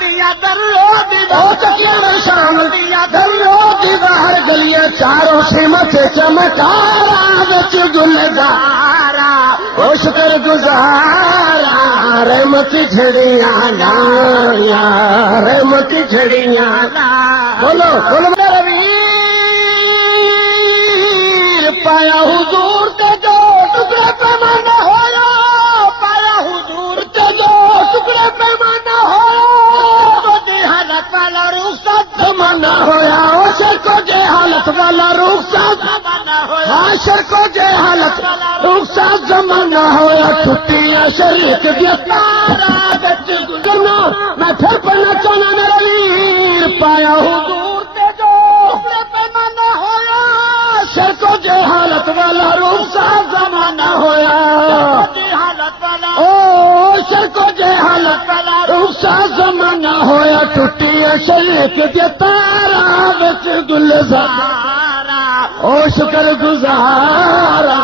दिया दर्रो दीवार शाम दिया दर्रो दीवार गलियां चारों सिमत चमकारा बच गुलजारा ओ शुक्र गुजारा रहमत झड़िया लाया रहमत झड़िया ला बोलो बोलो मेरा वीर पाया हुजूर के जो टुकड़े पैमाना होया पाया हुजूर के जो टुकड़े पैमाना होया जे हालत वाला रुखसत जमाना होया शर को जे हालत वाला रुखसत जमाना होया शर को जे हालत रुखसत जमाना होया छुट्टियां शरीक दिया तारा बच गुजरना मैं फिर पढ़ना चाहना मेरा वीर पाया हुजूर के जो टुकड़े पैमाना होया शर को जे हालत वाला रुखसत जमाना होया हालत वाला ओ शर को जे हालत वाला रुखसत जमाना होया टुट्टियां शरीक दिया तारा बच गुलजारा ओ शुक्र गुजारा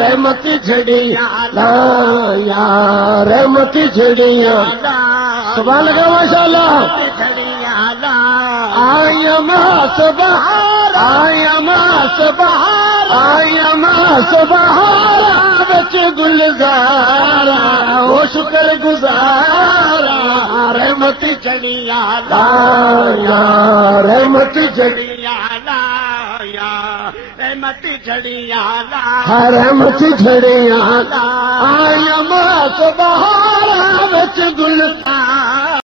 रहमत झड़िया लाया रहमत झड़िया सुभान अल्लाह माशाअल्लाह आया मास बहार आया मास बहार आया मास बहारा बच गुलजारा ओ शुक्र गुजारा रहमत झड़िया लाया रहमत झड़िया लाया रहमत झड़िया ला रहमत झड़िया ला आया मास बहारा बच गुलजारा